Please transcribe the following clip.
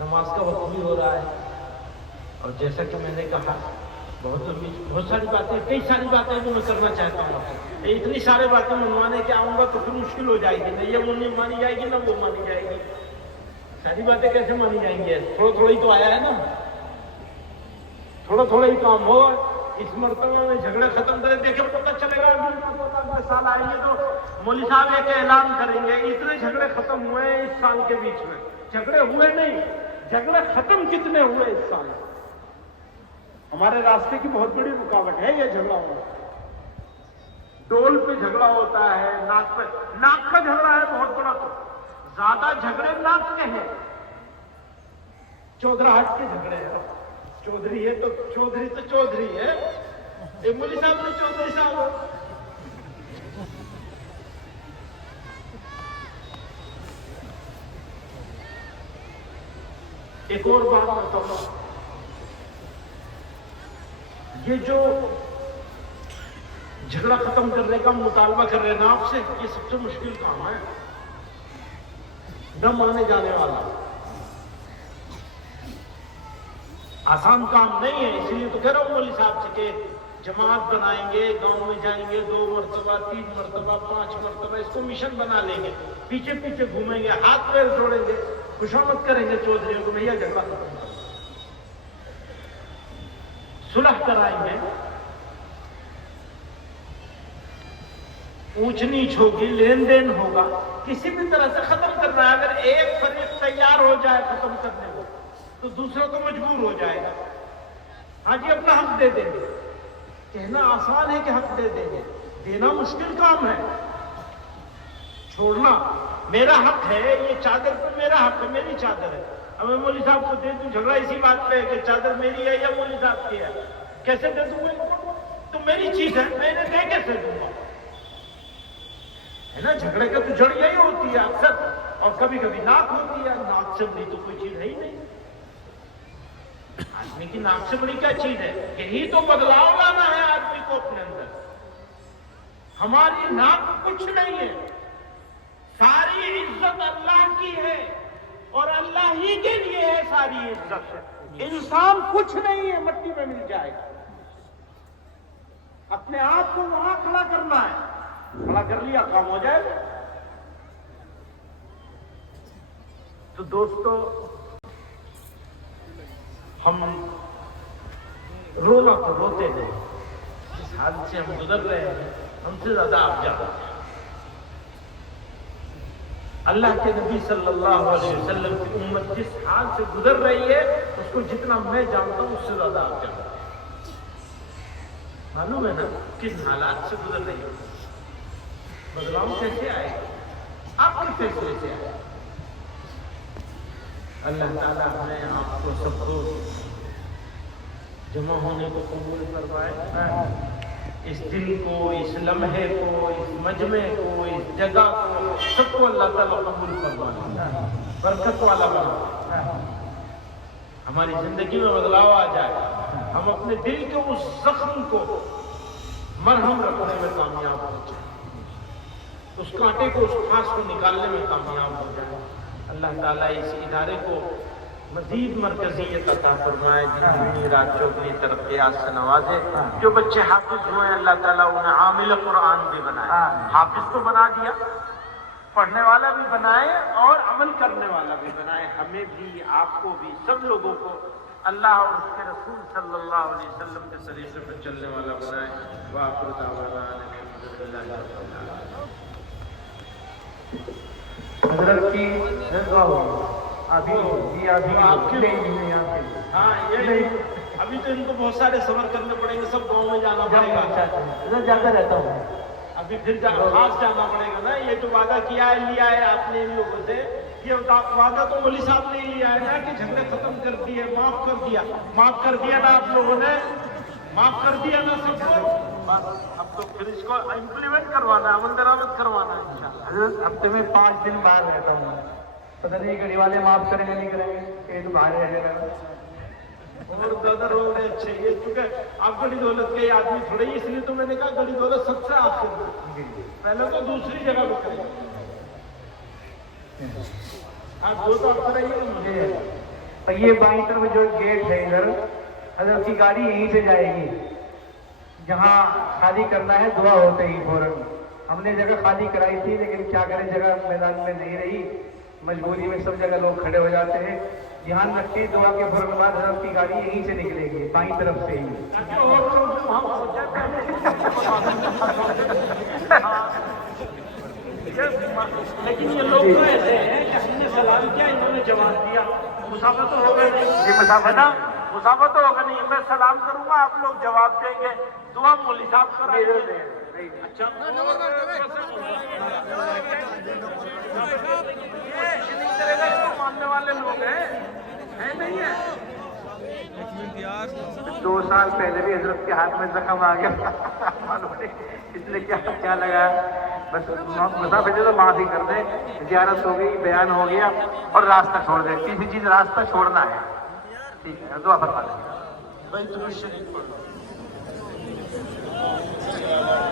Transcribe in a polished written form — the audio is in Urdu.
نماز کا وقت بھی ہو رہا ہے، اور جیسا کہ میں نے کہا بہت ساری باتیں، کئی ساری باتیں جو میں کرنا چاہتا ہوں، اتنی ساری باتیں منوانے کے آؤں گا تو پھر مشکل ہو جائے گی، نہ یہ نہیں مانی جائے گی نہ وہ مانی جائے گی، ساری باتیں کیسے مانی جائیں گی؟ تھوڑا تھوڑا ہی تو آیا ہے نا، تھوڑا تھوڑا ہی کام ہو، اس مرتبہ میں جھگڑا ختم کرے، دیکھیں پتہ چلے گا ابھی 10 سال آئیں گے تو مولوی صاحب ایک اعلان کریں گے اتنے جھگڑے ختم ہوئے ہیں اس سال کے بیچ میں، جھگڑے ہوئے نہیں، جھگڑے ختم کتنے ہوئے اس سال؟ ہمارے راستے کی بہت بڑی رکاوٹ ہے یہ جھگڑا ہونا، ڈول پہ جھگڑا ہوتا ہے، ناک کا جھگڑا ہے بہت بڑا، تو زیادہ جھگڑے ناک کے ہیں، چودراہٹ کے جھگڑے ہیں، چودھری ہے تو چودھری ہے، ایک مولوی صاحب نے چودھری صاحب ہو، ایک اور بات بتاؤں، یہ جو جھگڑا ختم کرنے کا مطالبہ کر رہے ہیں نا آپ سے، یہ سب سے مشکل کام ہے، نہ مانے جانے والا، آسان کام نہیں ہے، اس لیے تو کہہ رہا ہوں مولوی صاحب سے کہ جماعت بنائیں گے، گاؤں میں جائیں گے، 2 مرتبہ 3 مرتبہ 5 مرتبہ اس کو مشن بنا لیں گے، پیچھے پیچھے گھومیں گے، ہاتھ پیر جوڑیں گے، خوشامد کریں گے چودھریوں کو، بھیا جھگڑا ختم کرو، صلح کرائیں گے، اونچ نیچ ہوگی، لین دین ہوگا، کسی بھی طرح سے ختم کرنا ہے، اگر ایک فریق تیار ہو جائے ختم کرنے کو تو دوسروں کو مجبور ہو جائے گا، ہاں جی اپنا حق دے دیں گے، کہنا آسان ہے کہ حق دے دیں گے، دینا مشکل کام ہے، چھوڑنا میرا حق ہے، یہ چادر پر میرا حق ہے، میری چادر ہے، اب میں مولوی صاحب کو دے دوں، جھگڑا اسی بات پہ ہے کہ چادر میری ہے یا مولوی صاحب کی ہے، کیسے دے دوں گا تو میری چیز ہے، میں نے دے کیسے دوں گا، ہے نا؟ جھگڑے کا تو جڑ یہی ہوتی ہے اکثر، اور کبھی کبھی ناک ہوتی ہے، ناک سے بڑی تو کوئی چیز ہے ہی نہیں، آدمی کی ناک سے بڑی کیا چیز ہے؟ یہی تو بدلاؤ لانا ہے آدمی کو اپنے اندر، ہماری ناک کچھ نہیں ہے، ساری عزت اللہ کی ہے اور اللہ ہی کے لیے ہے ساری عزت، انسان کچھ نہیں ہے، مٹی میں مل جائے گا، اپنے آپ کو وہاں کھڑا کرنا ہے، کھڑا کر لیا کام ہو جائے گا۔ تو دوستو ہم رونا تو روتے نہیں، جس حال سے ہم گزر رہے ہیں ہم سے زیادہ آپ جانتے ہیں، اللہ کے نبی صلی اللہ علیہ وسلم کی امت جس حال سے گزر رہی ہے اس کو جتنا میں جانتا ہوں اس سے زیادہ آپ جانتے ہیں، معلوم ہے نا کن حالات سے گزر رہی ہے، بدلاؤ کیسے آئے گا؟ آپ کے فیصلے سے آئے گا، اللہ تعالیٰ ہمیں آپ کو سب کو جمع ہونے کو قبول فرمائے، اس دن کو، اس لمحے کو، اس مجمع کو، اس جگہ کو، سب کو اللہ تعالیٰ قبول فرمائے، برکت والا بنا، ہماری زندگی میں بدلاؤ آ جائے، ہم اپنے دل کے اس زخم کو مرہم رکھنے میں کامیاب ہو جائے، اس کانٹے کو، اس خاص کو نکالنے میں کامیاب ہو جائے، اللہ تعالیٰ اس ادارے کو مزید مرکزیت عطا فرمائے، جتنی راجوں کی ترقیات سے نوازے، جو بچے حافظ ہوئے اللہ تعالیٰ انہیں عامل قرآن بھی بنائے، حافظ تو بنا دیا، پڑھنے والا بھی بنائے اور عمل کرنے والا بھی بنائے، ہمیں بھی، آپ کو بھی، سب لوگوں کو اللہ اور اس کے رسول صلی اللہ علیہ وسلم کے طریقے پر چلنے والا بنائے، وآخر دعوانا ان الحمدللہ رب العالمین۔ حضرت کی ابھی آپ کے ہاں یہ ابھی تو ان کو بہت سارے سفر کرنے پڑیں گے، سب گاؤں میں جانا پڑے گا، جاتا رہتا ہوں، ابھی پھر خاص جانا پڑے گا نا، یہ جو وعدہ کیا ہے لیا ہے آپ نے ان لوگوں سے، یہ وعدہ تو مولوی صاحب نے لیا ہے نا کہ جھگڑے ختم کر دیے، معاف کر دیا نا آپ لوگوں نے، معاف کر دیا نا سب کو، بس اب تو پھر اس کو امپلیمنٹ کروانا ہے، عمل درآمد کروانا ہے انشاءاللہ۔ حضرت ہفتے میں 5 دن باہر رہتا ہوں، پتہ نہیں گھڑی والے معاف کریں گے نہیں کریں گے، یہ تو باہر رہنے لگا، اور زیادہ روگ اچھے، یہ چونکہ آپ بڑی دولت کے آدمی تھوڑے ہی، اس لیے تو میں نے کہا بڑی دولت سب سے آپ سے پہلے تو دوسری جگہ کو کریں، آپ دو تو آپ رہیے مجھے اور یہ بائیں طرف جو گیٹ ہے ادھر، حضرت کی گاڑی یہیں سے جائے گی، جہاں خالی کرنا ہے دعا ہوتے ہی فوراً۔ ہم نے جگہ خالی کرائی تھی لیکن کیا کریں، جگہ میدان میں نہیں رہی، مجبوری میں سب جگہ لوگ کھڑے ہو جاتے ہیں۔ دھیان رکھیں دعا کے فوراً بعد حضرت کی گاڑی یہیں سے نکلے گی، بائیں طرف سے ہی۔ لیکن یہ لوگ تو ایسے ہیں کہ ہم نے سلام کیا، انہوں نے جواب دیا، مسافہ تو ہوگا نہیں، یہ مسافہ نا، مسافہ تو ہوگا نہیں، میں سلام کروں گا آپ لوگ جواب دیں گے، دعا مولوی صاحب کرائیں گے۔ اچھا ماننے والے لوگ ہیں نہیں ہے؟ 2 سال پہلے بھی حضرت کے ہاتھ میں زخم آ گیا، معلوم نہیں اس نے کیا لگا، بس مسافر تو معافی کر دے، زیارت ہو گئی، بیان ہو گیا، اور راستہ چھوڑ دے، کسی چیز راستہ چھوڑنا ہے، ٹھیک ہے، دعا فرما دیں۔ بھائی درود شریف پڑھو۔